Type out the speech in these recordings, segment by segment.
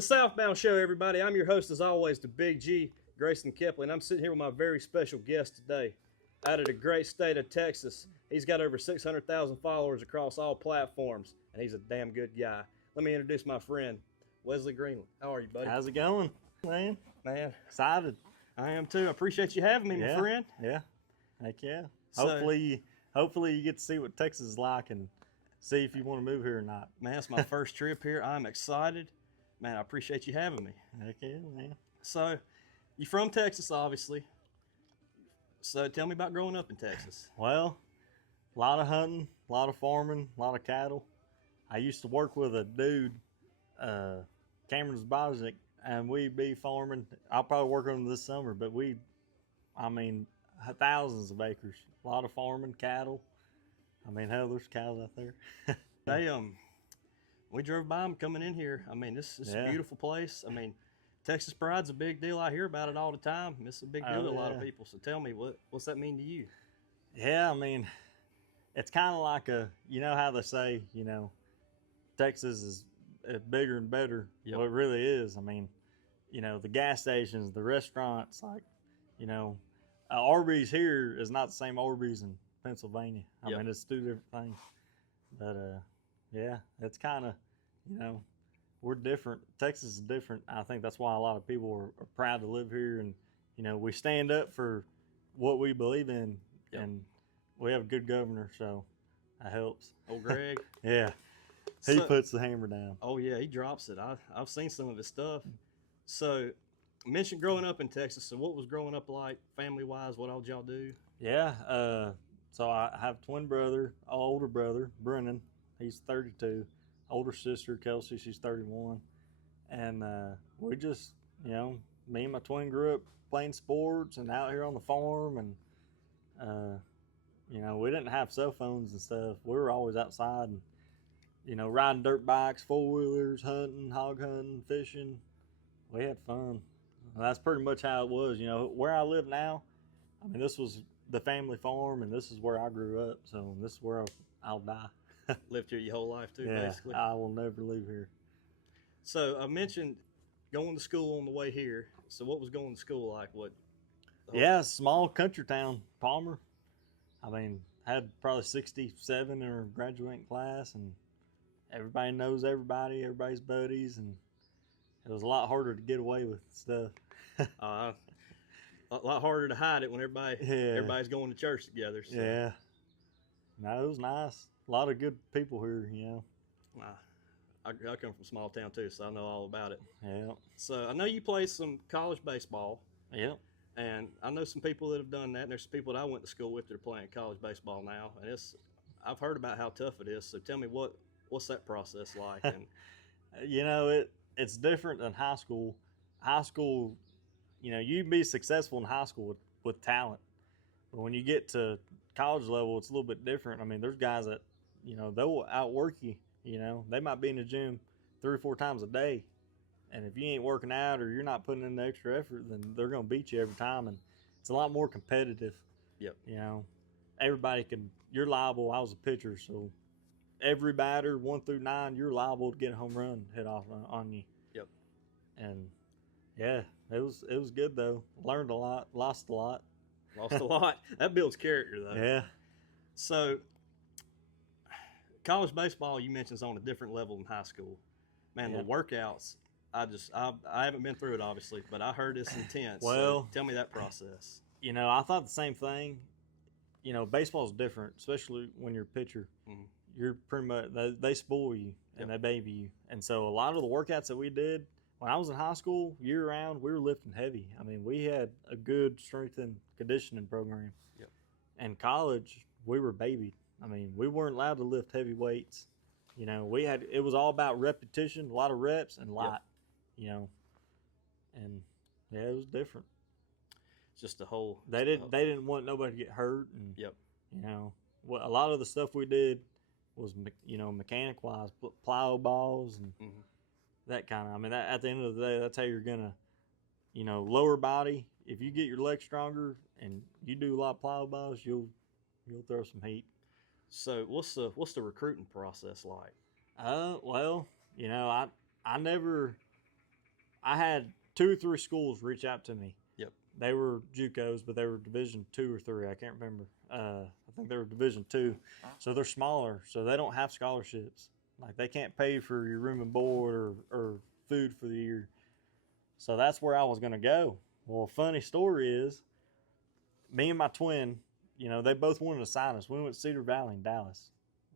the Southbound Show, everybody. I'm your host, as always, the Big G, Grayson Kepley, and I'm sitting here with my very special guest today. Out of the great state of Texas, he's got over 600,000 followers across all platforms, and he's a damn good guy. Let me introduce my friend, Wesley Greenlee. How are you, buddy? How's it going, man? Man, Excited. I am too. I appreciate you having me, my friend. Yeah. Heck yeah. So- Hopefully you get to see what Texas is like and see if you want to move here or not. Man, it's my first trip here. I'm excited. Man, I appreciate you having me. Heck yeah, man. So, you're from Texas, obviously. So, tell me about growing up in Texas. Well, a lot of hunting, a lot of farming, a lot of cattle. I used to work with a dude, Cameron Zboznik, and we'd be farming. I'll probably work on him this summer, but thousands of acres. A lot of farming, cattle. Hell, there's cows out there. They we drove by them coming in here. This is a beautiful place. Texas pride's a big deal. I hear about it all the time. It's a big deal to a lot of people. So tell me, what's that mean to you? Yeah, it's kind of like you know how they say, Texas is bigger and better. Yep. Well, it really is. The gas stations, the restaurants, Arby's here is not the same Arby's in Pennsylvania. Yep. It's two different things. But yeah, it's kind of, we're different. Texas is different. I think that's why a lot of people are proud to live here, and we stand up for what we believe in, Yep. and we have a good governor, so that helps. Old Greg. Yeah, he puts the hammer down. Oh yeah, he drops it. I've seen some of his stuff. So, you mentioned growing up in Texas. So, what was growing up like, family wise? What all did y'all do? Yeah, so I have a twin brother, older brother, Brennan. He's 32. Older sister, Kelsey, she's 31. And we just, me and my twin grew up playing sports and out here on the farm. And, we didn't have cell phones and stuff. We were always outside and, riding dirt bikes, four-wheelers, hunting, hog hunting, fishing. We had fun. And that's pretty much how it was. Where I live now, this was the family farm, and this is where I grew up. So this is where I'll die. Lived here your whole life too, Yeah, basically. I will never leave here. So I mentioned going to school on the way here. So what was going to school like? Yeah, small country town, Palmer. Had probably 67 in our graduating class, and everybody knows everybody, everybody's buddies, and it was a lot harder to get away with stuff. A lot harder to hide it when everybody's going to church together. So. Yeah. No, it was nice. A lot of good people here, I come from a small town too, so I know all about it. Yeah. So I know you play some college baseball. Yeah. And I know some people that have done that, and there's some people that I went to school with that are playing college baseball now. And I've heard about how tough it is. So tell me, what's that process like? And it's different than high school. High school, you can be successful in high school with talent. But when you get to college level, it's a little bit different. There's guys that, they'll outwork you. They might be in the gym 3 or 4 times a day. And if you ain't working out or you're not putting in the extra effort, then they're going to beat you every time. And it's a lot more competitive. Yep. Everybody you're liable. I was a pitcher, so every batter, 1 through 9, you're liable to get a home run hit off on you. Yep. And yeah, it was good though. Learned a lot, lost a lot. Lost a lot. That builds character though. Yeah. So college baseball, you mentioned, is on a different level than high school. Man, Yeah. The workouts, I haven't been through it obviously, but I heard it's intense. Well, so tell me that process. I thought the same thing. Baseball's different, especially when you're a pitcher. Mm-hmm. You're pretty much, they spoil you and Yep. they baby you. And so a lot of the workouts that we did when I was in high school, year round, we were lifting heavy. We had a good strength and conditioning program. Yep. And college, we were babied. We weren't allowed to lift heavy weights. It was all about repetition, a lot of reps and light. And yeah, it was different. Just the whole. They didn't want nobody to get hurt, and Yep. A lot of the stuff we did was mechanic wise, plow balls and Mm-hmm. that kind of. At the end of the day, that's how you're gonna, lower body. If you get your legs stronger and you do a lot of plow balls, you'll throw some heat. So what's the recruiting process like? Well, I never I had 2 or 3 schools reach out to me. Yep. They were JUCOs, but they were Division 2 or 3. I can't remember. I think they were Division 2. So they're smaller, so they don't have scholarships. Like, they can't pay for your room and board or food for the year. So that's where I was going to go. Well, a funny story is, me and my twin, you know, they both wanted to sign us. We went to Cedar Valley in Dallas.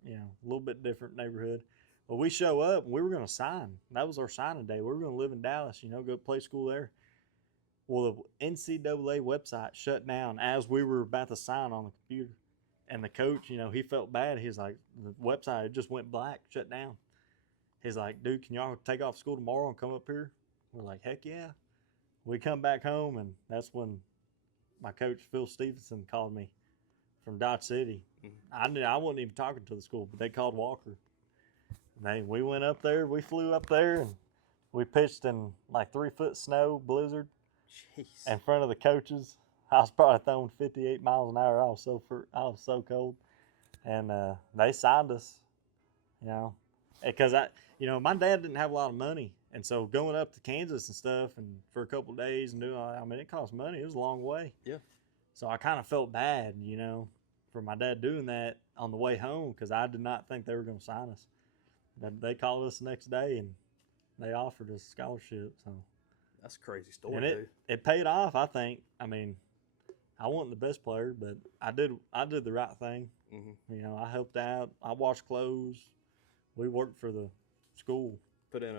You know, a little bit different neighborhood. But we show up, and we were going to sign. That was our signing day. We were going to live in Dallas, you know, go play school there. Well, the NCAA website shut down as we were about to sign on the computer. And the coach, you know, he felt bad. He's like, the website just went black, shut down. He's like, dude, can y'all take off school tomorrow and come up here? We're like, heck yeah. We come back home, and that's when my coach, Phil Stevenson, called me from Dodge City. I wasn't even talking to the school, but they called Walker. We went up there. We flew up there, and we pitched in like 3-foot snow blizzard. Jeez. In front of the coaches. I was probably throwing 58 miles an hour. I was so cold, and they signed us. You know, because my dad didn't have a lot of money, and so going up to Kansas and stuff, and for a couple of days and doing all that, I mean, it cost money. It was a long way. Yeah. So I kind of felt bad, you know, for my dad doing that on the way home, because I did not think they were going to sign us. But they called us the next day, and they offered us a scholarship. So that's a crazy story, and dude. it paid off, I think. I mean, I wasn't the best player, but I did the right thing. Mm-hmm. You know, I helped out. I washed clothes. We worked for the school. Put in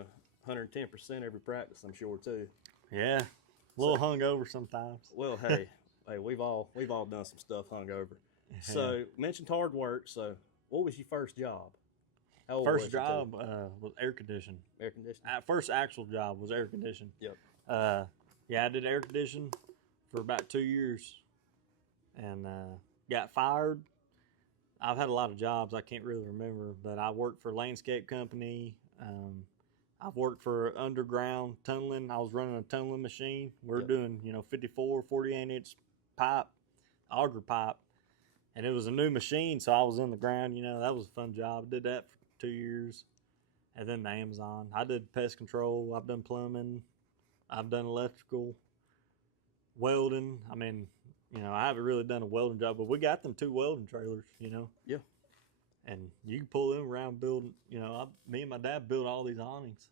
110% every practice, I'm sure, too. Yeah, a little hungover sometimes. Well, hey, we've all done some stuff hungover. Yeah. So mentioned hard work. So what was your first job? How old first job was air conditioning. Air conditioning. First actual job was air conditioning. Yep. Yeah, I did air conditioning for about 2 years, and got fired. I've had a lot of jobs I can't really remember, but I worked for a landscape company. I've worked for underground tunneling. I was running a tunneling machine. We're doing 54, 48-inch pipe, auger pipe, and it was a new machine, so I was in the ground. You know, that was a fun job. I did that for 2 years, and then the Amazon. I did pest control. I've done plumbing. I've done electrical, welding. I mean, I haven't really done a welding job, but we got them 2 welding trailers, Yeah. And you can pull them around building, me and my dad built all these awnings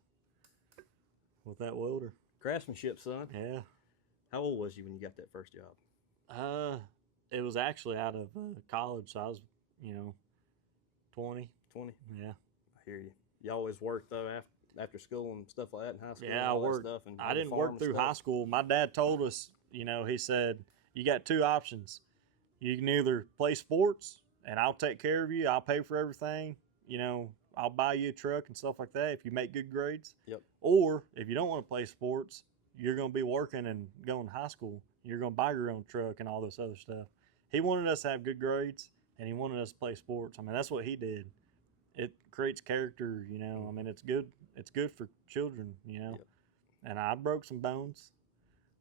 with that welder. Craftsmanship, son. Yeah. How old was you when you got that first job? It was actually out of college, so I was, 20. 20? Yeah. I hear you. You always worked, though, after school and stuff like that in high school? Yeah, I worked. Stuff and I didn't work through high school. My dad told us, he said, you got 2 options. You can either play sports, and I'll take care of you. I'll pay for everything. I'll buy you a truck and stuff like that if you make good grades. Yep. Or if you don't want to play sports, you're going to be working and going to high school. You're going to buy your own truck and all this other stuff. He wanted us to have good grades, and he wanted us to play sports. I mean, that's what he did. It creates character, I mean, it's good. It's good for children, Yep. And I broke some bones.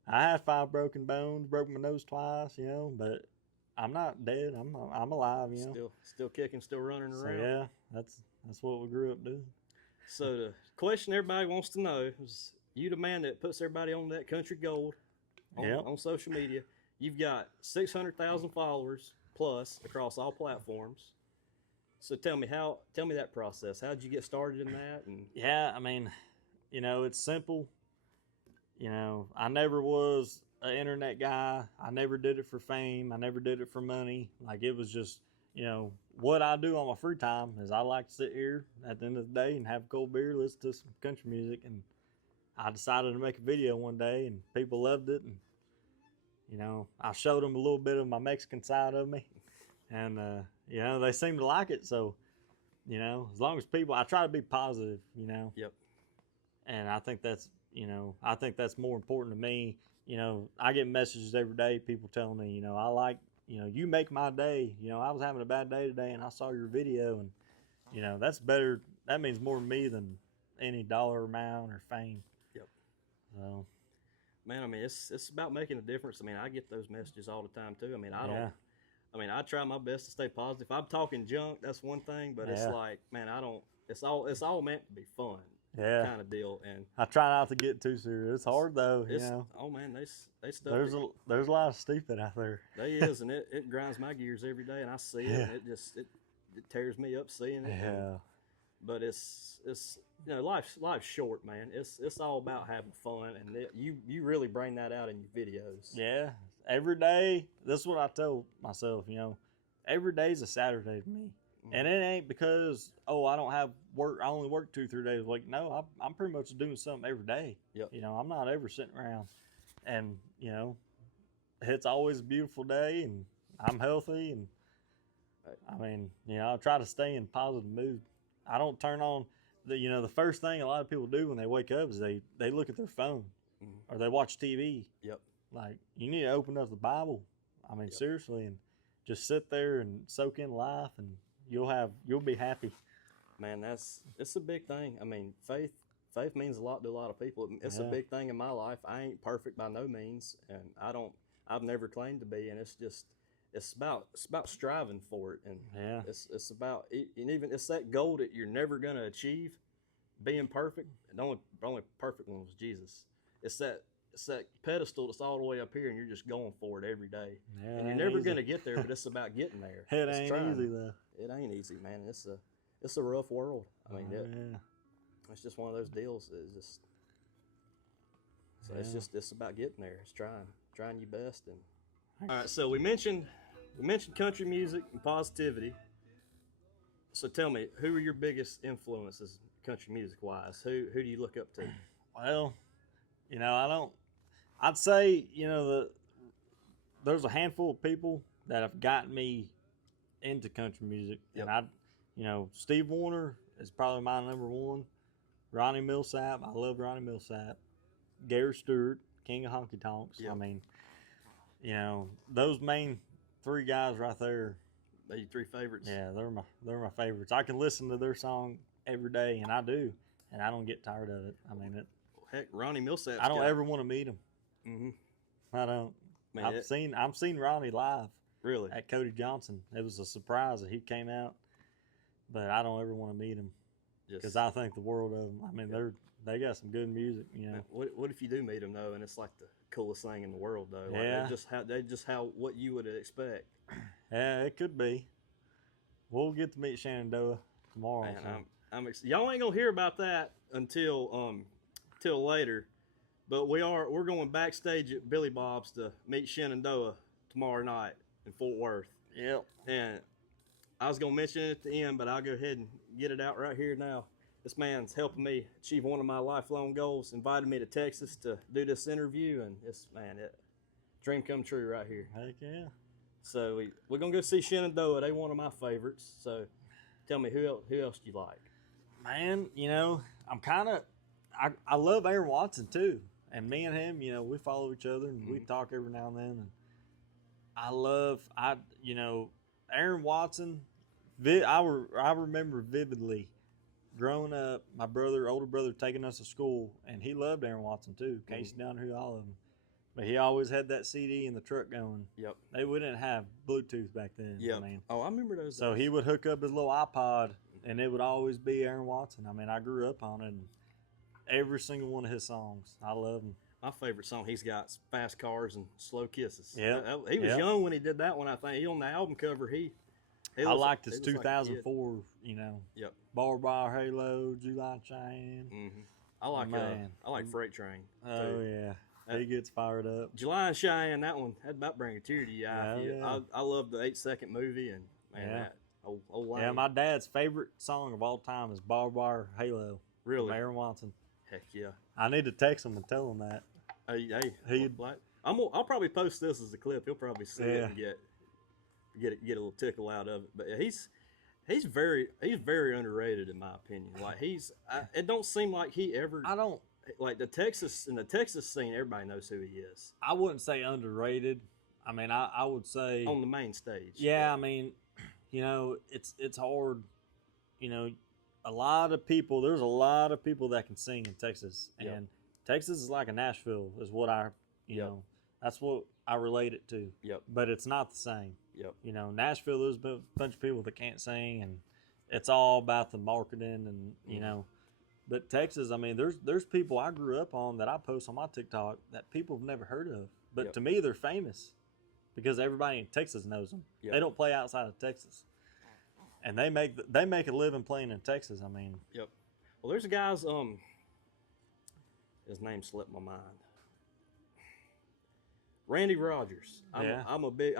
I had 5 broken bones, broke my nose twice, but I'm not dead. I'm alive, Still kicking, still running around. So, yeah, that's what we grew up doing. So the question everybody wants to know is, you the man that puts everybody on that country gold on social media. You've got 600,000 followers plus across all platforms. So tell me that process. How did you get started in that? And yeah, I mean, it's simple. I never was an internet guy. I never did it for fame. I never did it for money. Like, it was just, what I do on my free time is I like to sit here at the end of the day and have a cold beer, listen to some country music. And I decided to make a video one day, and people loved it. And, I showed them a little bit of my Mexican side of me. And, they seem to like it. So, as long as people, I try to be positive, Yep. And I think that's, more important to me. I get messages every day, people telling me, I like, you make my day. I was having a bad day today and I saw your video, and, that's better. That means more to me than any dollar amount or fame. Yep. So, man, I mean, it's about making a difference. I mean, I get those messages all the time too. I mean, I try my best to stay positive. If I'm talking junk, that's one thing, but it's like, man, it's all meant to be fun. Yeah. kind of deal. And I try not to get too serious. It's hard though, you know. Oh man, they stuff. There's a lot of stupid out there. They is, and it grinds my gears every day, and I see it, and it tears me up seeing it. Yeah. But it's you know, life's short, man. It's all about having fun, and you really bring that out in your videos. Yeah. Every day, this is what I tell myself, you know, every day's a Saturday to me. And it ain't because, oh, I don't have work, I only work 2-3 days a week. No, I'm pretty much doing something every day. Yep. You know, I'm not ever sitting around. And, you know, it's always a beautiful day, and I'm healthy. And, I mean, you know, I try to stay in positive mood. I don't turn on, the first thing a lot of people do when they wake up is they look at their phone or they watch TV. Yep. Like, you need to open up the Bible. I mean, seriously, and just sit there and soak in life, and you'll be happy. Man, it's a big thing. I mean, faith means a lot to a lot of people. It's a big thing in my life. I ain't perfect by no means, and I've never claimed to be, and it's about striving for it, and it's about, and even it's that goal that you're never gonna achieve, being perfect. And the only perfect one was Jesus. It's that pedestal that's all the way up here, and you're just going for it every day. Yeah, and you're never gonna get there, but it's about getting there. It ain't easy though. It ain't easy, man. It's a rough world. I mean, it's just one of those deals. It's about getting there. It's trying your best. And all right, so we mentioned country music and positivity. So tell me, who are your biggest influences country music wise? Who do you look up to? Well, you know, I'd say, you know, there's a handful of people that have gotten me into country music. Yep. And Steve Wariner is probably my number one. Ronnie Millsap, I love Ronnie Millsap. Gary Stewart, King of Honky Tonks. Yep. I mean, you know, those main three guys right there. They're your three favorites? Yeah, they're my favorites. I can listen to their song every day, and I do, and I don't get tired of it. I mean, heck, Ronnie Millsap. I don't ever want to meet him. Mm-hmm. I don't. Man, I've seen Ronnie live. Really? At Cody Johnson. It was a surprise that he came out, but I don't ever want to meet him because I think the world of them. I mean, they got some good music. You know. Man, what if you do meet him though, and it's like the coolest thing in the world though? Like yeah. They just how what you would expect. Yeah, it could be. We'll get to meet Shenandoah tomorrow. Man, so. Y'all ain't gonna hear about that until later, but we're going backstage at Billy Bob's to meet Shenandoah tomorrow night in Fort Worth. Yep. And I was gonna mention it at the end, but I'll go ahead and get it out right here now. This man's helping me achieve one of my lifelong goals. Invited me to Texas to do this interview, and dream come true right here. Heck yeah. So we're gonna go see Shenandoah. They one of my favorites. So tell me, who else do you like? Man, you know, I love Aaron Watson too, and me and him, you know, we follow each other and we talk every now and then. And Aaron Watson. I remember vividly growing up, my older brother, taking us to school, and he loved Aaron Watson too. Casey Downhill, all of them. But he always had that CD in the truck going. Yep. They wouldn't have Bluetooth back then. Yep. I mean, I remember those. So he would hook up his little iPod, and it would always be Aaron Watson. I mean, I grew up on it. And every single one of his songs, I love them. My favorite song he's got is Fast Cars and Slow Kisses. Yeah. He was young when he did that one, I think. He on the album cover, I liked his 2004, Yep. Barbed Wire Halo, July Cheyenne. Mm-hmm. I like Freight Train. Oh, yeah. He gets fired up. July and Cheyenne, that one, that about bring a tear to your eye. Yeah. I love the 8-second movie, and that old line. Yeah, my dad's favorite song of all time is Barbed Wire Halo. Really? From Aaron Watson. Heck yeah. I need to text him and tell him that. I'll probably post this as a clip. He'll probably see it and get a little tickle out of it. But he's very underrated in my opinion. Like it don't seem like he ever. I don't like the Texas scene. Everybody knows who he is. I wouldn't say underrated. I mean, I would say on the main stage. Yeah, I mean, it's hard. There's a lot of people that can sing in Texas, and Texas is like a Nashville, is what that's what I relate it to. Yep. But it's not the same. Yep. Nashville, there's a bunch of people that can't sing, and it's all about the marketing, and But Texas, I mean, there's people I grew up on that I post on my TikTok that people have never heard of. But Yep. to me, they're famous because everybody in Texas knows them. Yep. They don't play outside of Texas, and they make a living playing in Texas. I mean, Yep. Well, there's guys. His name slipped my mind. Randy Rogers. I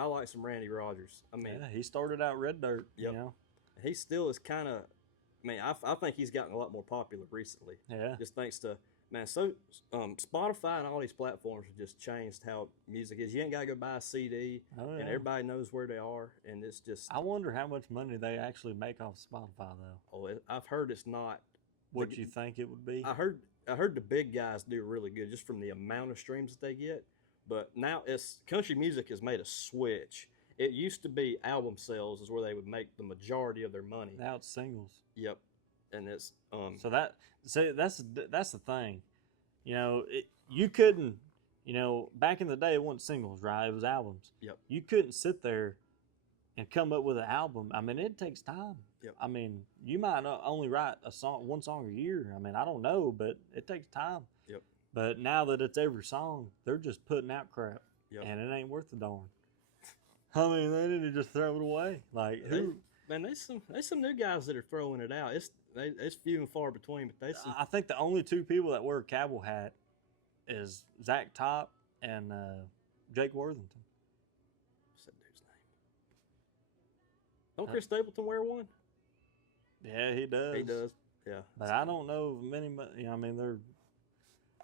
like some Randy Rogers. I mean, yeah, he started out Red Dirt. Yep. You know, he still is kind of. I mean, I think he's gotten a lot more popular recently. yeah, Just thanks to Spotify and all these platforms have just changed how music is. You ain't gotta go buy a CD, oh, yeah. and everybody knows where they are, and it's just. I wonder how much money they actually make off Spotify though. Oh, I've heard it's not. What you think it would be? I heard the big guys do really good just from the amount of streams that they get. But now country music has made a switch. It used to be album sales is where they would make the majority of their money. Now it's singles. Yep, and it's So that's the thing. You know, you couldn't. You know, back in the day, it wasn't singles, right? It was albums. Yep. You couldn't sit there and come up with an album. I mean, it takes time. Yep. I mean, you might only write one song a year. I mean, I don't know, but it takes time. Yep. But now that it's every song, they're just putting out crap, Yep. and it ain't worth the darn. I mean, they need to just throw it away. Like who? Man, there's some new guys that are throwing it out. It's few and far between, but they some. I think the only two people that wear a cowboy hat is Zach Top and Jake Worthington. What's that dude's name? Don't Chris Stapleton wear one? Yeah, he does. He does. Yeah. But I don't know of many. You know, I mean, they're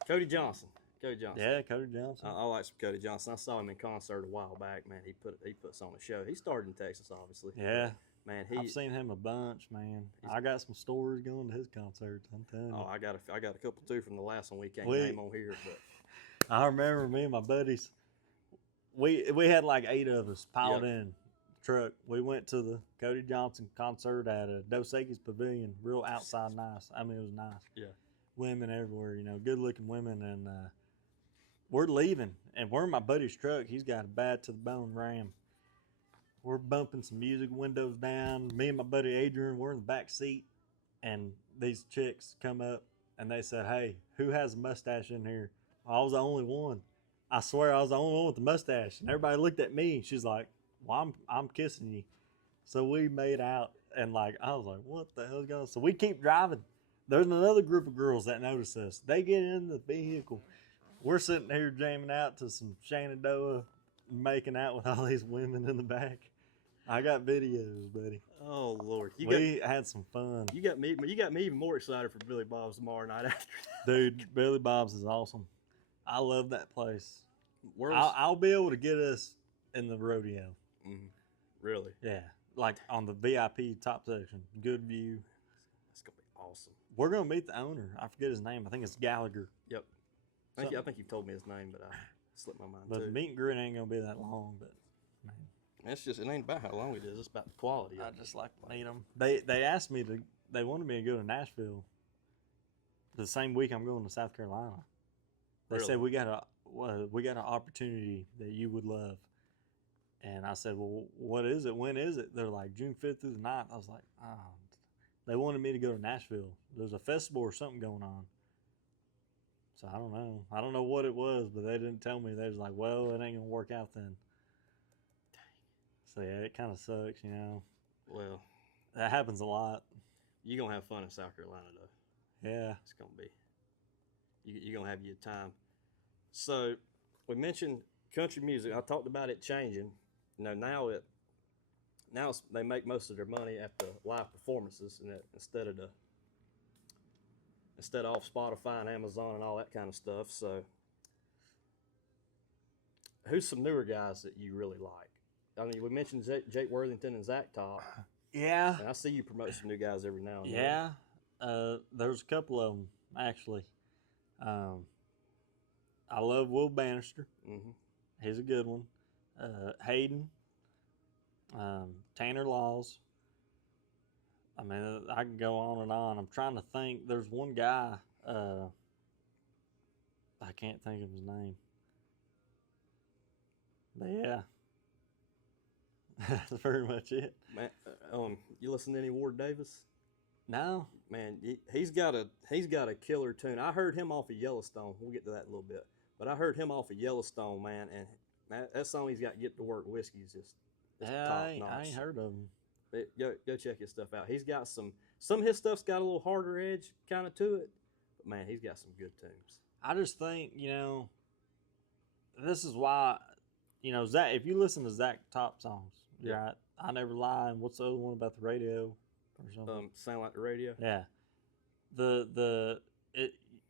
Cody Johnson. yeah, Cody Johnson. I like some Cody Johnson. I saw him in concert a while back. Man, he puts on a show. He started in Texas, obviously. Yeah. Man, I've seen him a bunch, man. I got some stories going to his concerts. I'm telling you. Oh, I got a couple too from the last one we can't name on here, but I remember me and my buddies. We had like 8 of us piled in truck. We went to the Cody Johnson concert at a Dos Equis Pavilion. Real outside nice. I mean, it was nice. Yeah. Women everywhere, you know, good looking women, and we're leaving, and we're in my buddy's truck. He's got a bad to the bone Ram. We're bumping some music, windows down. Me and my buddy Adrian, we're in the back seat, and these chicks come up and they said, "Hey, who has a mustache in here?" I was the only one. I swear I was the only one with the mustache, and everybody looked at me. She's like, "Well, I'm kissing you." So we made out, and like I was like, "What the hell's going on?" So we keep driving. There's another group of girls that notice us. They get in the vehicle. We're sitting here jamming out to some Shenandoah, making out with all these women in the back. I got videos, buddy. Oh Lord, We had some fun. You got me even more excited for Billy Bob's tomorrow night after. Dude, Billy Bob's is awesome. I love that place. World's, I'll be able to get us in the rodeo. Really? Yeah, like on the VIP top section. Good view. That's gonna be awesome. We're gonna meet the owner. I forget his name. I think it's Gallagher. Yep. I think you've told me his name, but I slipped my mind But too. the meet and greet ain't gonna be that long. But man, It ain't about how long it is. It's about the quality. I just like to meet them. They asked me to. They wanted me to go to Nashville the same week I'm going to South Carolina. They Really? said we got an opportunity that you would love. And I said, well, what is it? When is it? They're like June 5th through the 9th. I was like, oh. They wanted me to go to Nashville. There's a festival or something going on. So I don't know. I don't know what it was, but they didn't tell me. They was like, well, it ain't going to work out then. So yeah, it kind of sucks, you know. Well, That happens a lot. you're going to have fun in South Carolina, though. Yeah. It's going to be. You're going to have your time. So, we mentioned country music. I talked about it changing. You know, now they make most of their money at the live performances and instead off Spotify and Amazon and all that kind of stuff. So, who's some newer guys that you really like? I mean, we mentioned Jake Worthington and Zach Top. Yeah. And I see you promote some new guys every now and then. Yeah. There's a couple of them, actually. I love Will Bannister. Mm-hmm. He's a good one. Hayden. Tanner Laws. I mean, I can go on and on. I'm trying to think. There's one guy. I can't think of his name. But yeah. That's very much it. Man, you listen to any Ward Davis? No. Man, he's got a killer tune. I heard him off of Yellowstone. We'll get to that in a little bit, but I heard him off of Yellowstone, man, and that song he's got, "Get to Work Whiskey," is just Yeah, top I ain't notch. heard of him. Go check his stuff out. He's got some of his stuff's got a little harder edge kind of to it, but man, he's got some good tunes. I just think, this is why, Zach, if you listen to Zach Top songs, Yeah. right? I Never Lie, and what's the other one about the radio or something? Sound Like the Radio. Yeah.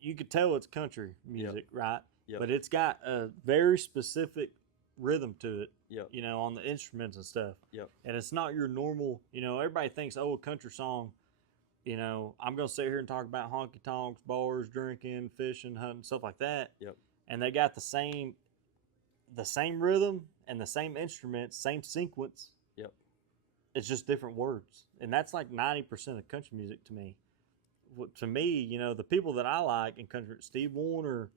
You could tell it's country music, right? Yep. But it's got a very specific rhythm to it, Yep. on the instruments and stuff. Yep. And it's not your normal, everybody thinks, oh, a country song, I'm going to sit here and talk about honky tonks, bars, drinking, fishing, hunting, stuff like that. Yep. And they got the same rhythm and the same instruments, same sequence. Yep. It's just different words. And that's like 90% of country music to me. To me, the people that I like in country, Steve Wariner,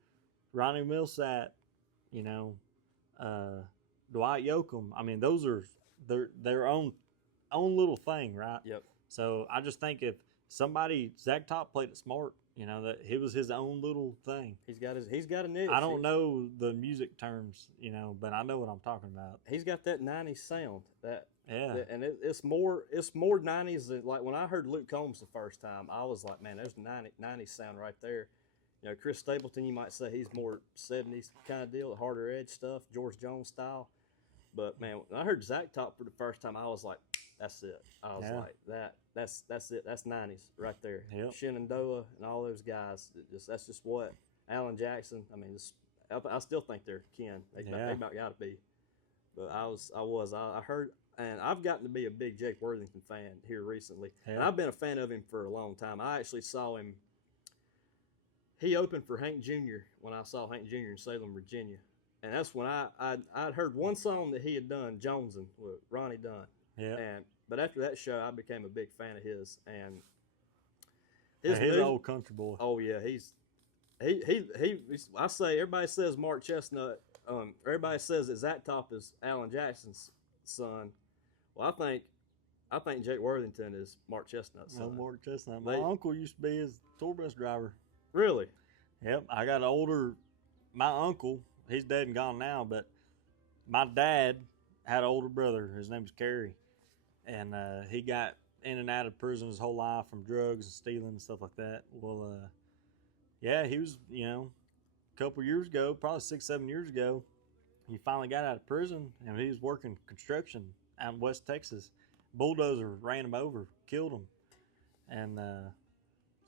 Ronnie Millsap, Dwight Yoakam. I mean, those are their own little thing, right? Yep. So I just think if Zach Top played it smart, that it was his own little thing. He's got a niche. I don't know the music terms, but I know what I'm talking about. He's got that '90s sound. And it's more '90s than, like, when I heard Luke Combs the first time, I was like, man, there's 90s sound right there. Chris Stapleton, you might say he's more '70s kind of deal, harder edge stuff, George Jones style. But man, when I heard Zach Top for the first time, I was like, that's it. I was like, that's it. That's '90s right there. Yep. Shenandoah and all those guys. That's just what Alan Jackson. I mean, I still think they're kin. They about got to be. But I heard, and I've gotten to be a big Jake Worthington fan here recently. Yeah. And I've been a fan of him for a long time. I actually saw him. He opened for Hank Jr. when I saw Hank Jr. in Salem, Virginia. And that's when I'd heard one song that he had done, Jonesin, with Ronnie Dunn. Yeah. But after that show, I became a big fan of his. And he's an old country boy. Oh yeah, I say, everybody says Mark Chestnut. Everybody says that Zach Top is Alan Jackson's son. Well, I think Jake Worthington is Mark Chestnut's son. Mark Chestnut. My uncle used to be his tour bus driver. Really? Yep. I got my uncle, he's dead and gone now, but my dad had an older brother. His name was Kerry. And he got in and out of prison his whole life from drugs and stealing and stuff like that. Well, he was, a couple years ago, probably 6-7 years ago, he finally got out of prison and he was working construction out in West Texas. Bulldozer ran him over, killed him. And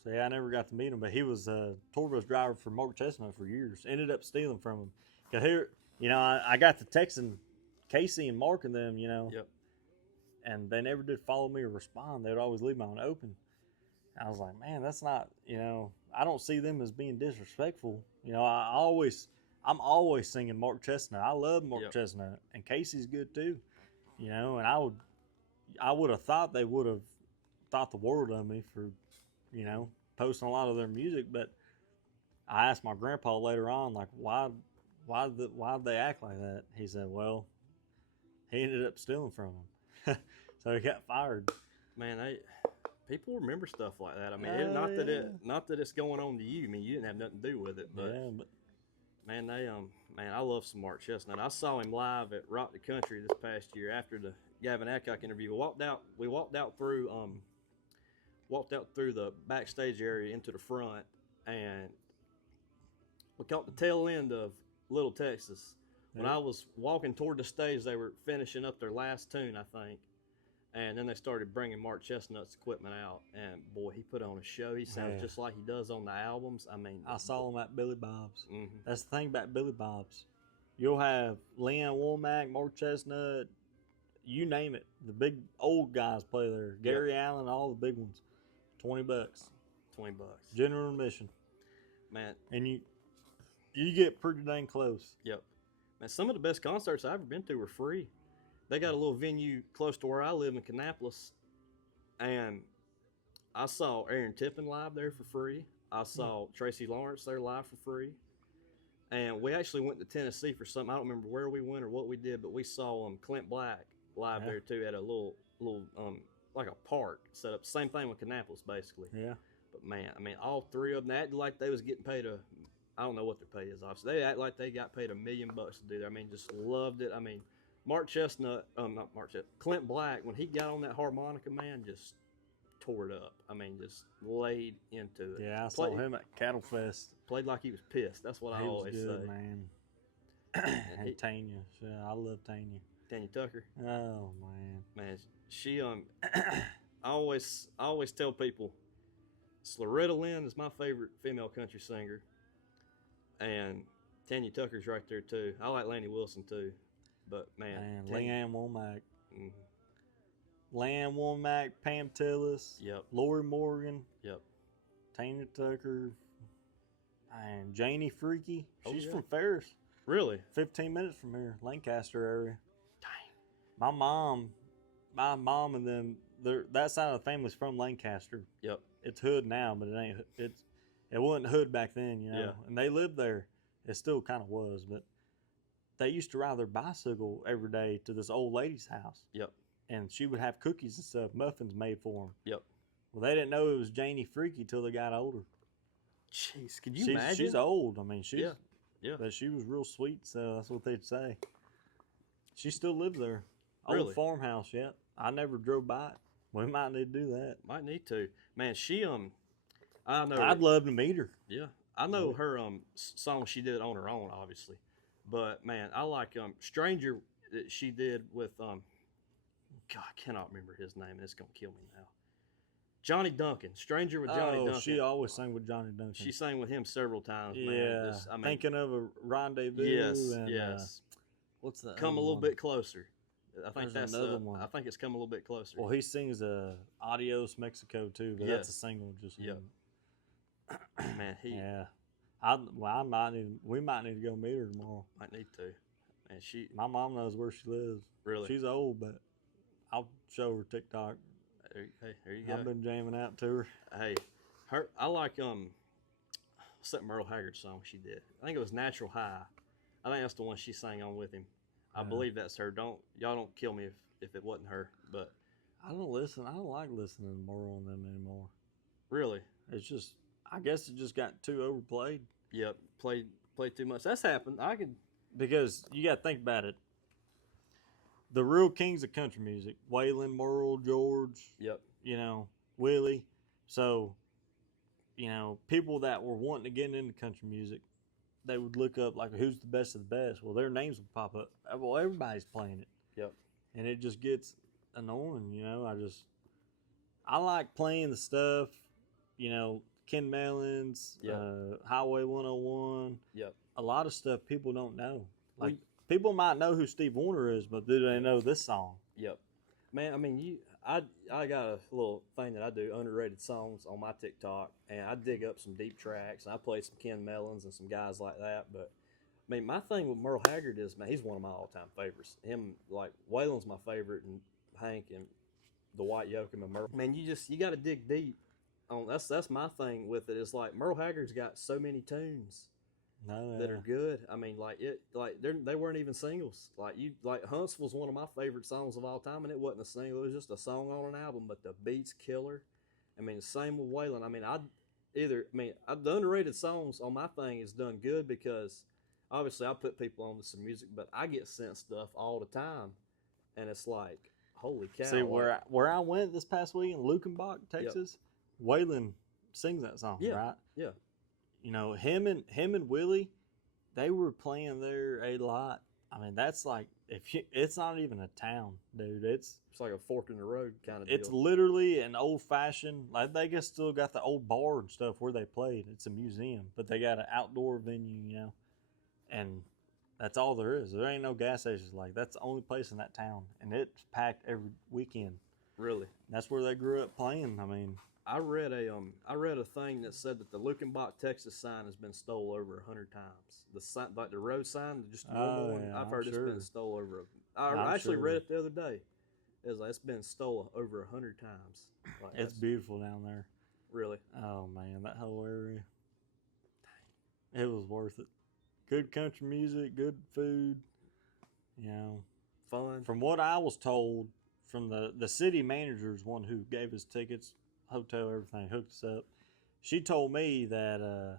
so, I never got to meet him, but he was a tour bus driver for Mark Chestnut for years. Ended up stealing from him. Because here, I got to texting Casey and Mark and them, Yep. And they never did follow me or respond. They would always leave me on open. I was like, man, that's not, I don't see them as being disrespectful. I'm always singing Mark Chestnut. I love Mark Chestnut, and Casey's good too. And I would have thought they would have thought the world of me for, posting a lot of their music. But I asked my grandpa later on, like, why did they act like that? He said, well, he ended up stealing from them. So he got fired. Man, people remember stuff like that. I mean, not that it's going on to you. I mean, you didn't have nothing to do with it, but man, I love some Mark Chestnut. I saw him live at Rock the Country this past year after the Gavin Adcock interview. We walked out through the backstage area into the front, and we caught the tail end of Little Texas. When I was walking toward the stage, they were finishing up their last tune, I think. And then they started bringing Mark Chestnut's equipment out. And, boy, he put on a show. He sounds just like he does on the albums. I mean, I saw him at Billy Bob's. Mm-hmm. That's the thing about Billy Bob's. You'll have Leanne Womack, Mark Chestnut, you name it. The big old guys play there. Gary Allen, all the big ones. $20. $20. General admission. Man. And you get pretty dang close. Yep. Man, some of the best concerts I've ever been to were free. They got a little venue close to where I live in Kannapolis, and I saw Aaron Tippin live there for free. I saw Tracy Lawrence there live for free. And we actually went to Tennessee for something. I don't remember where we went or what we did, but we saw Clint Black live there too at a little like a park set up. Same thing with Kannapolis, basically. Yeah. But man, I mean, all three of them acted like they was getting paid I don't know what their pay is, obviously. They act like they got paid $1 million to do that. I mean, just loved it. I mean, not Mark Chestnut, Clint Black, when he got on that harmonica, man, just tore it up. I mean, just laid into it. Yeah, I saw him at Cattle Fest. Played like he was pissed. That's what I always good, say. Man. And Tanya. Yeah, I love Tanya. Tanya Tucker. Oh, Man, she I always tell people, Loretta Lynn is my favorite female country singer, and Tanya Tucker's right there too. I like Laney Wilson too, but man, Leanne Womack. Mm-hmm. Leanne Womack, Pam Tillis. Yep. Lori Morgan. Yep. Tanya Tucker. And Janie Freaky. She's from Ferris. Really? 15 minutes from here, Lancaster area. Dang. My mom and them, that side of the family's from Lancaster. Yep. It's hood now, but it wasn't hood back then, you know. Yeah. And they lived there. It still kind of was, but they used to ride their bicycle every day to this old lady's house. Yep. And she would have cookies and stuff, muffins made for them. Yep. Well, they didn't know it was Janie Freaky till they got older. Jeez, could you imagine? She's old. I mean, yeah. But she was real sweet, so that's what they'd say. She still lives there. Really? Old farmhouse, yeah. I never drove by it. We might need to do that. Might need to. Man, she I know. I'd love to meet her. Yeah, I know her song she did on her own, obviously, but man, I like Stranger that she did with God, I cannot remember his name. It's gonna kill me now. Johnny Duncan, Stranger with Johnny Duncan. She always sang with Johnny Duncan. She sang with him several times. Yeah, man. Thinking of a Rendezvous. Yes, and, yes. What's that? Come a little bit closer. I think There's that's another one. I think it's Come a Little Bit Closer. Well, he sings Adios Mexico too, but that's a single. Just yeah. Man, yeah. We might need to go meet her tomorrow. Might need to. Man, my mom knows where she lives. Really? She's old, but I'll show her TikTok. Hey, there you go. I've been jamming out to her. Hey, I like what's that Merle Haggard song she did? I think it was Natural High. I think that's the one she sang on with him. I believe that's her. Y'all don't kill me if it wasn't her. But I don't like listening to Merle on them anymore. Really? It's just, I guess it just got too overplayed. Yep, played too much. That's happened. Because you got to think about it. The real kings of country music, Waylon, Merle, George. Yep. You know, Willie. So, you know, people that were wanting to get into country music, they would look up like who's the best of the best. Well, their names would pop up. Well, everybody's playing it. Yep. And it just gets annoying, you know. I like playing the stuff, you know, Ken Mellons, Highway 101. Yep. A lot of stuff people don't know. Like people might know who Steve Wariner is, but do they know this song? Yep. Man, I mean, I got a little thing that I do, underrated songs on my TikTok, and I dig up some deep tracks, and I play some Ken Mellons and some guys like that. But I mean, my thing with Merle Haggard is, man, he's one of my all-time favorites. Him, like Waylon's my favorite, and Hank and the White Yoke and Merle. Man, you got to dig deep. That's my thing with it. Is like Merle Haggard's got so many tunes that are good. I mean, they weren't even singles. Like Huntsville's one of my favorite songs of all time, and it wasn't a single. It was just a song on an album, but the beat's killer. I mean, the same with Waylon. I mean, the underrated songs on my thing is done good because obviously I put people on to some music, but I get sent stuff all the time, and it's like, holy cow! See where I went this past week in Lukenbach, Texas. Yep. Waylon sings that song, right? Yeah. You know, him and Willie, they were playing there a lot. I mean, that's like it's not even a town, dude. It's like a fork in the road kind of deal. It's literally an old fashioned, like they still got the old bar and stuff where they played. It's a museum, but they got an outdoor venue, you know, and that's all there is. There ain't no gas stations. Like that's the only place in that town, and it's packed every weekend. Really? That's where they grew up playing. I mean. I read a thing that said that the Lukenbach, Texas sign has been stole over 100 times. The sign, like the road sign, just the normal one. I've heard it's been stole over. I actually read it the other day. It's been stolen over 100 times. Like, it's beautiful down there. Really? Oh man, that whole area. It was worth it. Good country music, good food. You know, fun. From what I was told, from the city manager's one who gave us tickets, hotel, everything, hooked us up. She told me that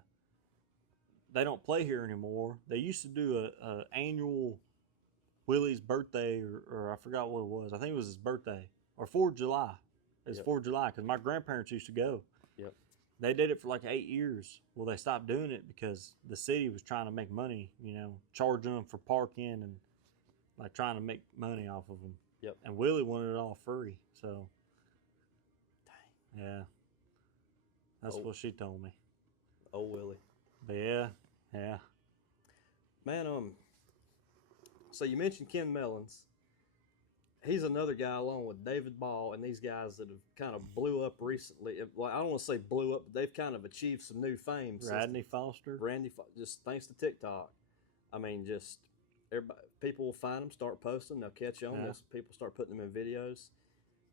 they don't play here anymore. They used to do a annual Willie's birthday, or I forgot what it was. I think it was his birthday, or 4th of July. It's 4th of July because my grandparents used to go. Yep. They did it for like 8 years. Well, they stopped doing it because the city was trying to make money, charging them for parking and like trying to make money off of them. Yep. And Willie wanted it all free. So, dang. Yeah. That's what she told me. Oh, Willie. But yeah. Man, so you mentioned Ken Mellons. He's another guy along with David Ball and these guys that have kind of blew up recently. Like, I don't want to say blew up, but they've kind of achieved some new fame. Randy Foster. Just thanks to TikTok. I mean, just everybody, people will find them, start posting, they'll catch on. Yeah. People start putting them in videos.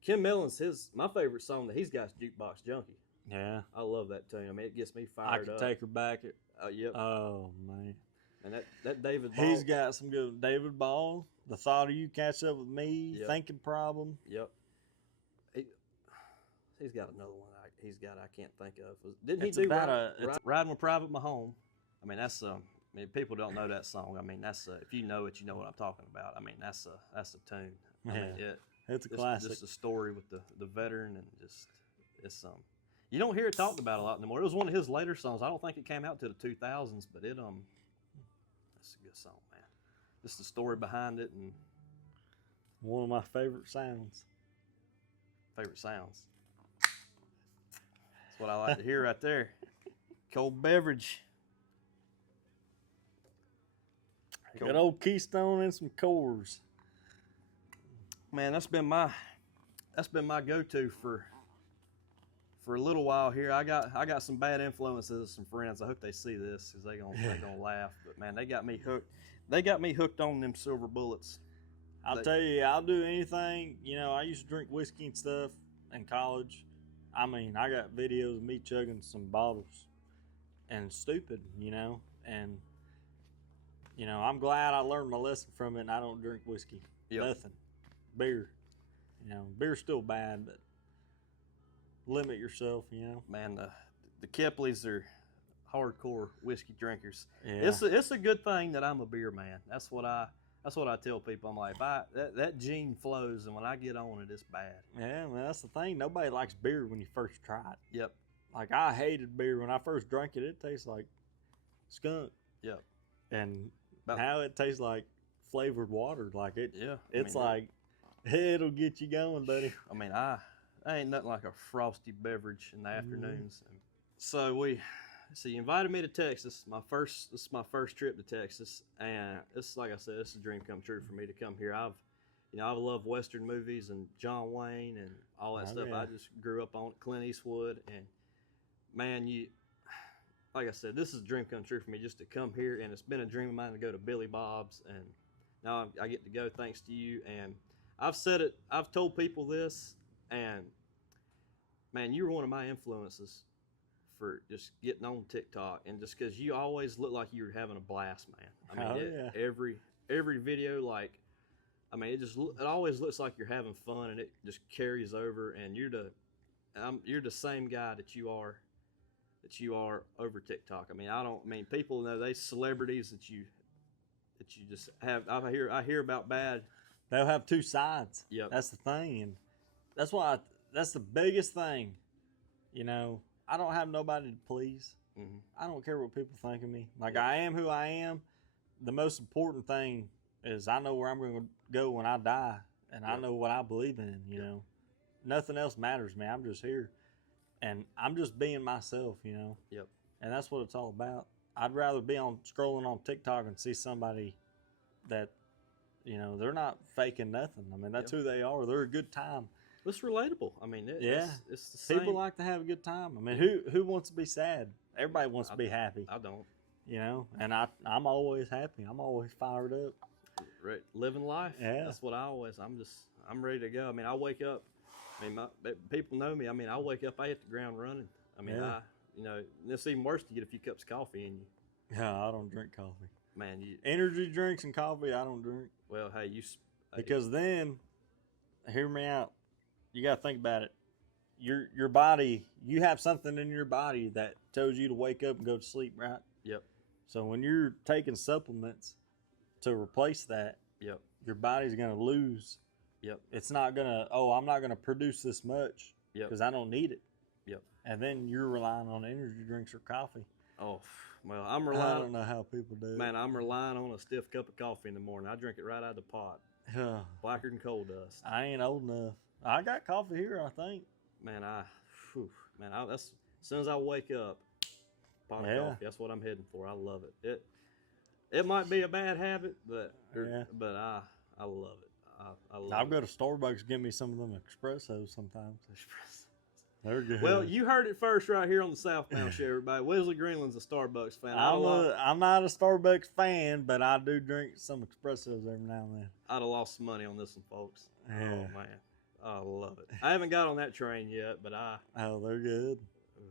Ken Mellons, my favorite song that he's got is Jukebox Junkie. Yeah. I love that tune. I mean, it gets me I fired could up. take her back. Yep. Oh, man. And that David Ball. He's got some good David Ball. The thought of you catch up with me. Yep. Thinking problem. Yep. He's got another one. I can't think of. Didn't It's he do about Riding with Private Mahone? I mean, that's people don't know that song. I mean, that's if you know it, you know what I'm talking about. I mean, that's a tune. I mean, it's a classic. Just a story with the veteran and just it's you don't hear it talked about a lot anymore. It was one of his later songs. I don't think it came out to the 2000s, but that's a good song, man. Just the story behind it and one of my favorite sounds. That's what I like to hear right there. Cold beverage. Good old Keystone and some Coors. Man, that's been my go-to for a little while here. I got some bad influences, some friends. I hope they see this because they gonna laugh. But man, they got me hooked. They got me hooked on them silver bullets. I'll tell you, I'll do anything. I used to drink whiskey and stuff in college. I mean, I got videos of me chugging some bottles and stupid, and I'm glad I learned my lesson from it and I don't drink whiskey. Yep. Nothing. Beer. Beer's still bad, but limit yourself, Man, the Kepleys are hardcore whiskey drinkers. Yeah. It's a good thing that I'm a beer man. That's what I tell people. I'm like, that gene flows, and when I get on it, it's bad. Yeah, man, that's the thing. Nobody likes beer when you first try it. Yep. Like, I hated beer. When I first drank it, it tastes like skunk. Yep. And now it tastes like flavored water. Like it. Yeah. It's like, it'll get you going, buddy. I mean, I ain't nothing like a frosty beverage in the afternoons. So you invited me to Texas. This is my first trip to Texas, and it's like I said, it's a dream come true for me to come here. I've loved Western movies and John Wayne and all that stuff. Yeah. I just grew up on Clint Eastwood, and man, like I said, this is a dream come true for me just to come here, and it's been a dream of mine to go to Billy Bob's, and now I get to go thanks to you. And I've told people this, and man, you were one of my influences for just getting on TikTok, and just because you always look like you were having a blast, man. I mean, every video, like, I mean, it always looks like you're having fun, and it just carries over. And you're the same guy that you are over TikTok. I mean, people know they celebrities that you just have. I hear about bad. They'll have two sides. Yep. That's the thing, and that's the biggest thing. I don't have nobody to please. Mm-hmm. I don't care what people think of me. Like, I am who I am. The most important thing is I know where I'm going to go when I die, and I know what I believe in. Nothing else matters, man. I'm just here, and I'm just being myself. Yep. And that's what it's all about. I'd rather be scrolling on TikTok and see somebody that, they're not faking nothing. I mean, that's who they are. They're a good time. It's relatable. I mean, it's the same. People like to have a good time. I mean, who wants to be sad? Everybody wants to be happy. I don't. And I'm always happy. I'm always fired up. Right. Living life. Yeah. That's what I'm ready to go. I mean, I wake up. I mean, people know me. I mean, I wake up, I hit the ground running. I mean, it's even worse to get a few cups of coffee in you. Yeah, I don't drink coffee. Man, energy drinks and coffee, I don't drink. Well, hey, because then hear me out. You got to think about it. Your body, you have something in your body that tells you to wake up and go to sleep, right? Yep. So when you're taking supplements to replace that, Yep. your body's going to lose. Yep. It's not going to, oh, I'm not going to produce this much because I don't need it. Yep. And then you're relying on energy drinks or coffee. Oh, well, I'm I relying. don't know how people do it. Man, I'm relying on a stiff cup of coffee in the morning. I drink it right out of the pot, blacker than coal dust. I ain't old enough. I got coffee here, I think. Man, that's as soon as I wake up, pot of coffee. That's what I'm heading for. I love it. It might be a bad habit, but I love it. I love I'll it. go to Starbucks and get me some of them espressos sometimes. They're good. Well, you heard it first right here on the Southbound Show, everybody. Wesley Greenlee's a Starbucks fan. I'm not a Starbucks fan, but I do drink some espressos every now and then. I'd have lost some money on this one, folks. Yeah. Oh, man. I love it. I haven't got on that train yet, but Oh, they're good.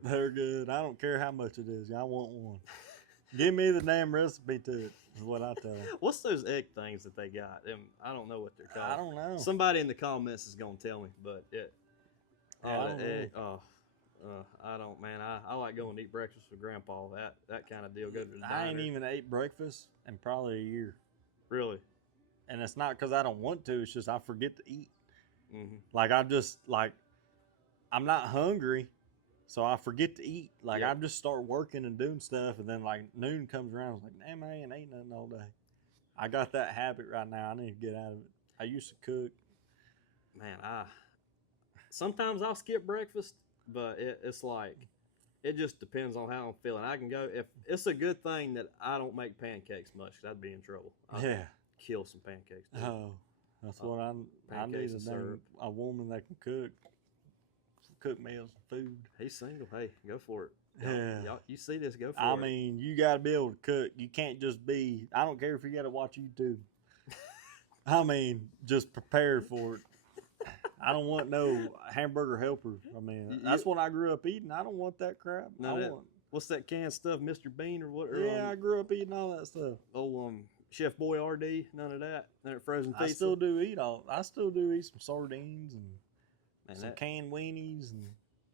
They're good. I don't care how much it is. I want one. Give me the damn recipe to it, is what I tell them. What's those egg things that they got? I don't know what they're called. I don't know. Somebody in the comments is going to tell me, but I don't, man. I like going to eat breakfast with Grandpa. That kind of deal. Go to the I ain't diner. even ate breakfast in probably a year. Really? And it's not because I don't want to. It's just I forget to eat. Mm-hmm. Like I'm not hungry, so I forget to eat. Like I just start working and doing stuff, and then like noon comes around, I was like, damn, I ain't ate nothing all day. I got that habit right now. I need to get out of it. I used to cook. Man, sometimes I'll skip breakfast, but it's like it just depends on how I'm feeling. I can go if it's a good thing that I don't make pancakes much, 'cause I'd be in trouble. I'd kill some pancakes. Dude. Oh. That's what I need a woman that can cook meals and food. He's single. Hey, go for it. Y'all, you see this? Go for it. I mean, you got to be able to cook. You can't just be. I don't care if you got to watch YouTube. I mean, just prepare for it. I don't want no hamburger helper. I mean, that's what I grew up eating. I don't want that crap. What's that canned stuff, Mr. Bean or what? I grew up eating all that stuff. Chef Boyardee, none of that. None of frozen pizza. I still do eat some sardines and some canned weenies, and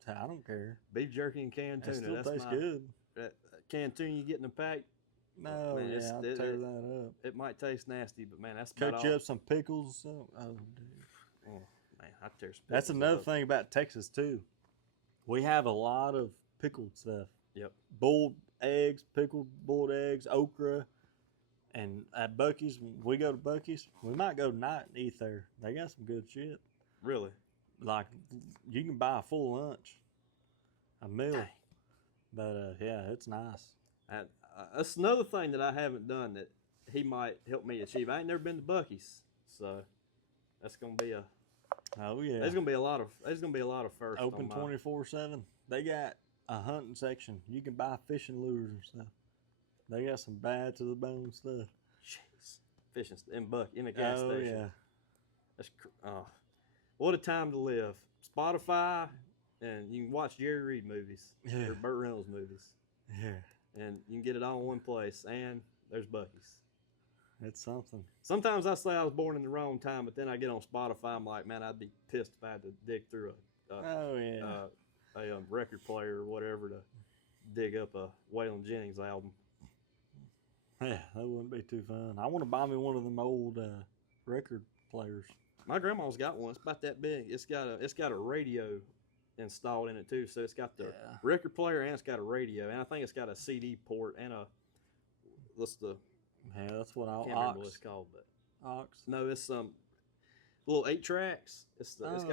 I don't care. Beef jerky and canned tuna. It still tastes good. That canned tuna you get in a pack. No, man, I'll tear that up. It might taste nasty, but man, that's cut you up some pickles. Oh, dude. Oh man, I tear some pickles. That's another thing about Texas too. We have a lot of pickled stuff. Yep. Boiled eggs, pickled boiled eggs, okra. And at Buc-ee's, when we go to Buc-ee's, we might go tonight and eat there. They got some good shit. Really? Like, you can buy a full lunch, a meal. Dang. But, it's nice. That's another thing that I haven't done that he might help me achieve. I ain't never been to Buc-ee's, so that's gonna be there's gonna be a lot of firsts. Open 24/7. They got a hunting section. You can buy fishing lures and stuff. They got some bad to the bone stuff. Jeez. Fishing in a gas station. Yeah. That's what a time to live. Spotify, and you can watch Jerry Reed movies or Burt Reynolds movies. Yeah. And you can get it all in one place. And there's Buc-ee's. It's something. Sometimes I say I was born in the wrong time, but then I get on Spotify. I'm like, man, I'd be pissed if I had to dig through a record player or whatever to dig up a Waylon Jennings album. Yeah, that wouldn't be too fun. I want to buy me one of them old record players. My grandma's got one. It's about that big. It's got a radio installed in it too. So it's got the record player and it's got a radio, and I think it's got a CD port and that's what I can't remember what it's called, but Aux. No, it's some little 8 tracks. It's like That's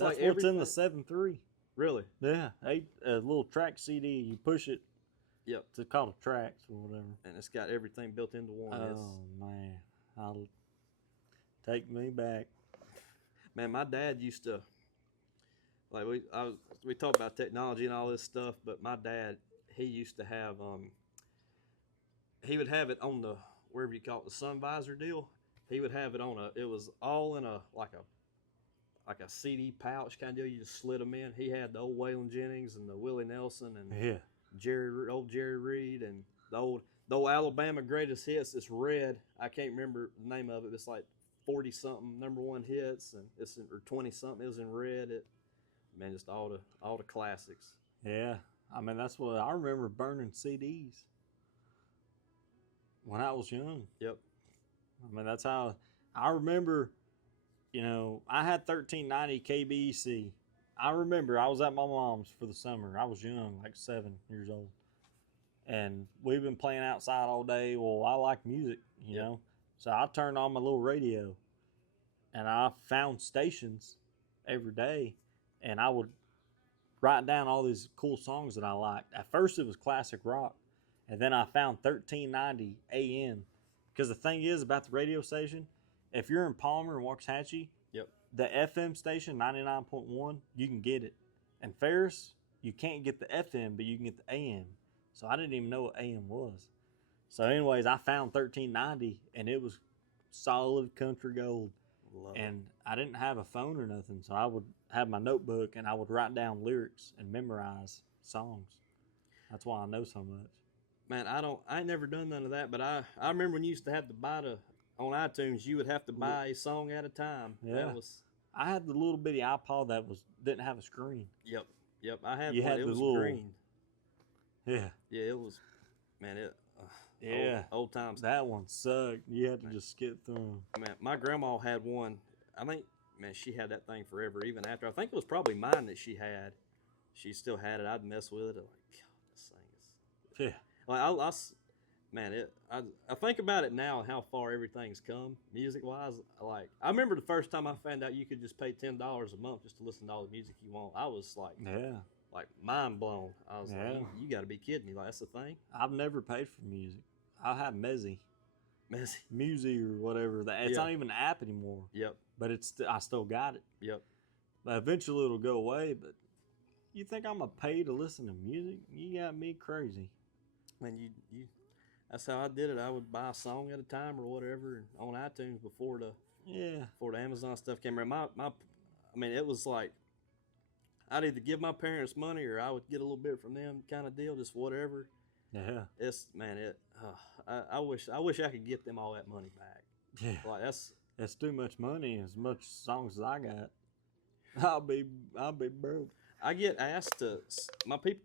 like what's in the 7.3. Really? Yeah, a little track CD. You push it. Yep. It's called a tracks or whatever. And it's got everything built into one. Oh, man. I'll take me back. Man, my dad used to, like, we talk about technology and all this stuff, but my dad, he used to have, he would have it on the, wherever you call it, the sun visor deal. He would have it on it was all in like a CD pouch kind of deal. You just slid them in. He had the old Waylon Jennings and the Willie Nelson and old Jerry Reed and the old Alabama greatest hits. It's red. I can't remember the name of it. It's like 40 something #1 hits, and it's or 20 something. It was in red. Man, just all the classics. Yeah, I mean that's what I remember, burning CDs when I was young. Yep. I mean that's how I remember. You know, I had 1390 KBEC. I remember I was at my mom's for the summer. I was young, like 7 years old. And we've been playing outside all day. Well, I like music, you know. So I turned on my little radio and I found stations every day, and I would write down all these cool songs that I liked. At first it was classic rock, and then I found 1390 AM. Because the thing is about the radio station, if you're in Palmer and Waxahachie, the FM station 99.1, you can get it. And Ferris, you can't get the FM, but you can get the AM. So I didn't even know what AM was. So anyways, I found 1390, and it was solid country gold. And I didn't have a phone or nothing, so I would have my notebook and I would write down lyrics and memorize songs. That's why I know so much. Man, I ain't never done none of that, but I remember when you used to have to buy on iTunes, you would have to buy a song at a time. Yeah. I had the little bitty iPod that didn't have a screen. Yep. I had you one. Had it the was little, green. Yeah. Yeah, it was. Man, old times. That one sucked. You had to just skip through them. Man, my grandma had one. I think, man, she had that thing forever. Even after, I think it was probably mine that she had. She still had it. I'd mess with it. I'm like, God, this thing is. Yeah. Like I think about it now, how far everything's come music wise. Like I remember the first time I found out you could just pay $10 a month just to listen to all the music you want. I was like, like mind blown. I was like, you got to be kidding me! Like that's the thing. I've never paid for music. I have Mezzy, or whatever. It's not even an app anymore. Yep. But I still got it. Yep. But eventually it'll go away. But you think I'm gonna pay to listen to music? You got me crazy. Man, you. That's how I did it. I would buy a song at a time or whatever on iTunes before the Amazon stuff came around. I mean, it was like I'd either give my parents money or I would get a little bit from them, kind of deal, just whatever. Yeah. I wish I could get them all that money back. Yeah. Like that's too much money. As much songs as I got, I'll be broke. I get asked to my people,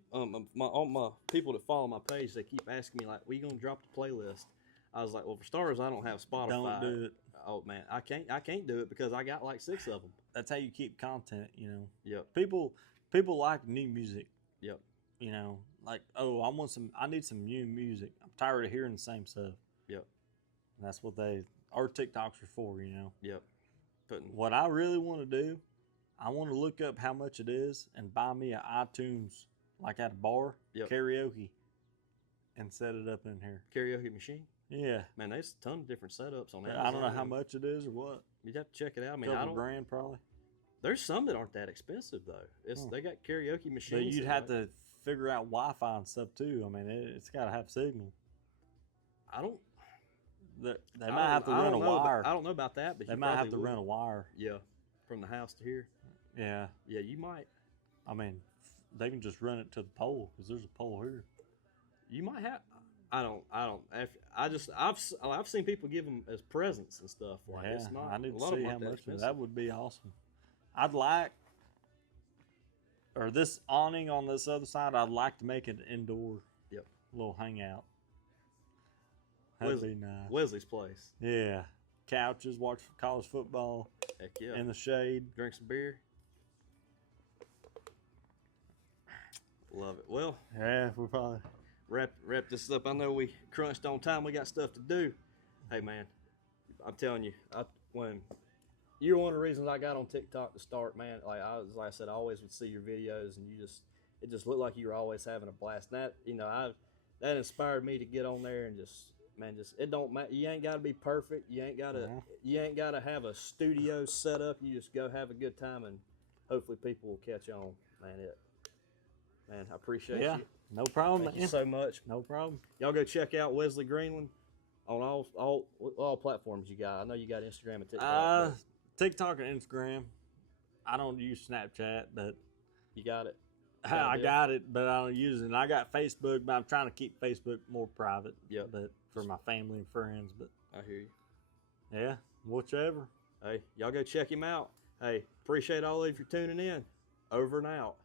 all my people that follow my page. They keep asking me like, "Well, you gonna drop the playlist?" I was like, "Well, for starters, I don't have Spotify. Don't do it." Oh man, I can't do it because I got like 6 of them. That's how you keep content, you know. Yep. People like new music. Yep. You know, like I need some new music. I'm tired of hearing the same stuff. Yep. And that's what our TikToks are for, you know. Yep. What I really want to do, I want to look up how much it is and buy me an iTunes, like at a bar, karaoke, and set it up in here. Karaoke machine? Yeah. Man, there's a ton of different setups on that. I don't know how much it is or what. You'd have to check it out. I mean, $2 grand probably. There's some that aren't that expensive though. They got karaoke machines. But you'd have to figure out Wi-Fi and stuff too. I mean, it's got to have signal. They might have to run a wire. I don't know about that, but they might have to run a wire. Yeah, from the house to here. Yeah. Yeah, you might. I mean, they can just run it to the pole because there's a pole here. You might have. I've seen people give them as presents and stuff. Like it's not. I need a to lot see of how much expensive. that would be awesome. This awning on this other side, I'd like to make it an indoor. Yep. Little hangout. That'd be nice. Wesley's place. Yeah. Couches, watch college football. Heck yeah. In the shade. Drink some beer. Love it. Well. Yeah, we'll probably wrap this up. I know we crunched on time. We got stuff to do. Hey man, I'm telling you, you're one of the reasons I got on TikTok to start, man. Like I said, I always would see your videos, and it just looked like you were always having a blast. And that inspired me to get on there and just it don't matter. You ain't got to be perfect. You ain't got to have a studio set up. You just go have a good time, and hopefully people will catch on. Man, I appreciate you. No problem. Thank you so much. No problem. Y'all go check out Wesley Greenlee on all platforms you got. I know you got Instagram and TikTok. TikTok and Instagram. I don't use Snapchat, but you got it. I got it, but I don't use it. And I got Facebook, but I'm trying to keep Facebook more private. Yep. But for my family and friends. But I hear you. Yeah, whichever. Hey, y'all go check him out. Hey, appreciate all of you for tuning in. Over and out.